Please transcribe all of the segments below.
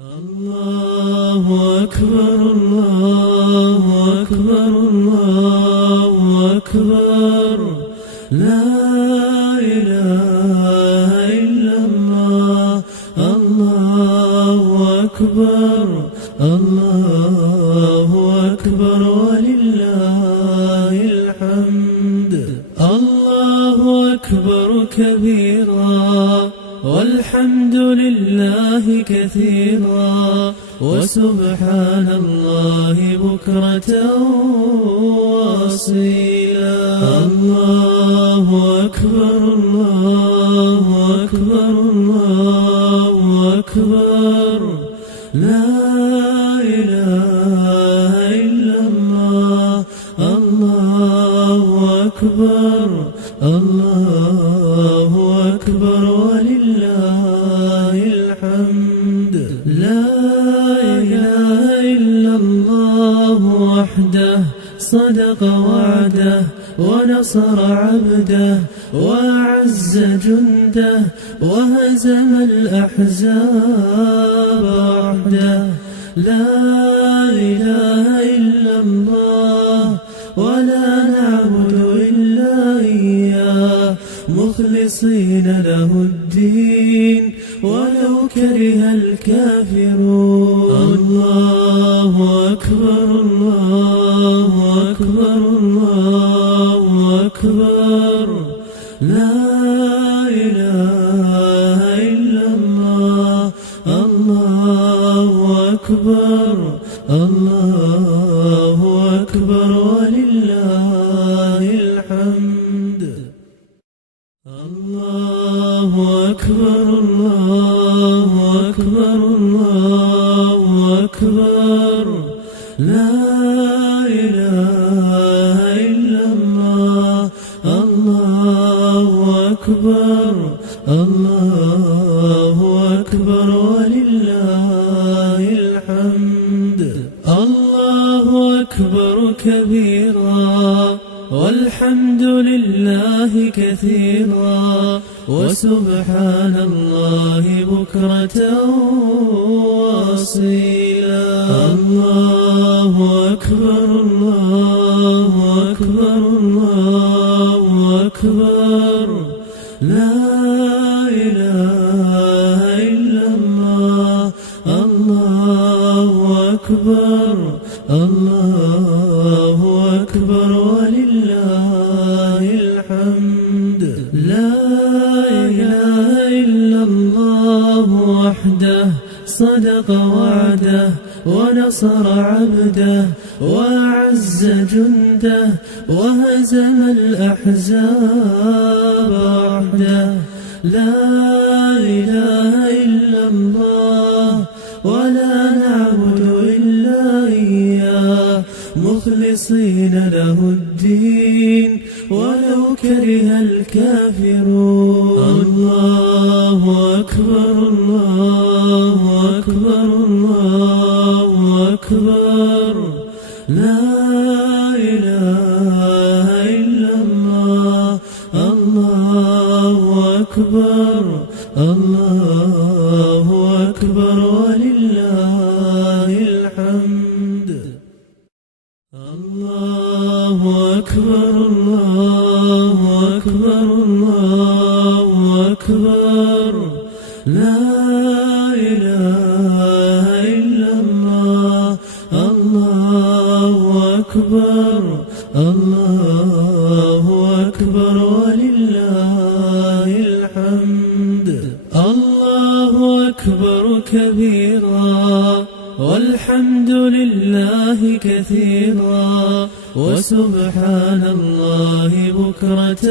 الله أكبر الله أكبر الله أكبر لا إله إلا الله الله أكبر الله أكبر ولله الحمد الله أكبر كبيرا والحمد لله كثيرا وسبحان الله بكرة وأصيلا الله أكبر الله أكبر الله أكبر لا إله إلا الله الله أكبر الله أكبر ولله الحمد لا إله إلا الله وحده صدق وعده ونصر عبده وأعز جنده وهزم الأحزاب وحده لا إله إلا الله ولا نعبد إلا إياه مخلصين له الدين ولو كره الكافرون الله أكبر الله أكبر الله أكبر لا إله إلا الله الله أكبر الله أكبر ولله الحمد الله أكبر الله أكبر الله أكبر لا إله إلا الله الله أكبر الله أكبر ولله الحمد الله أكبر كبيرا والحمد لله كثيرا وسبحان الله بكرة وأصيلا الله أكبر الله أكبر الله أكبر لا إله إلا الله الله أكبر الله أكبر ولله الحمد لا إله إلا الله وحده صدق وعده ونصر عبده وأعز جنده وهزم الأحزاب وحده لا إله إلا الله ولا نعبد إلا إياه مخلصين له الدين ولو كره الكافرون الله أكبر الله أكبر الله أكبر لا إله إلا الله الله أكبر الله أكبر ولله الحمد الله أكبر الله أكبر الله أكبر لا إله إلا الله الله أكبر الله أكبر ولله الحمد الله أكبر كبيرا والحمد لله كثيرا وسبحان الله بكرة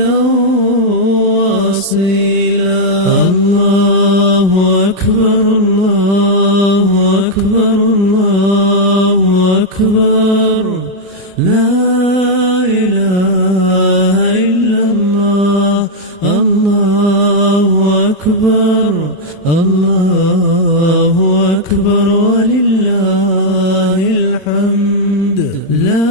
وأصيلا الله أكبر الله أكبر الله أكبر لا إله إلا الله الله أكبر الله أكبر ولله الحمد لا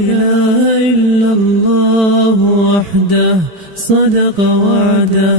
إله إلا الله وحده صدق وعده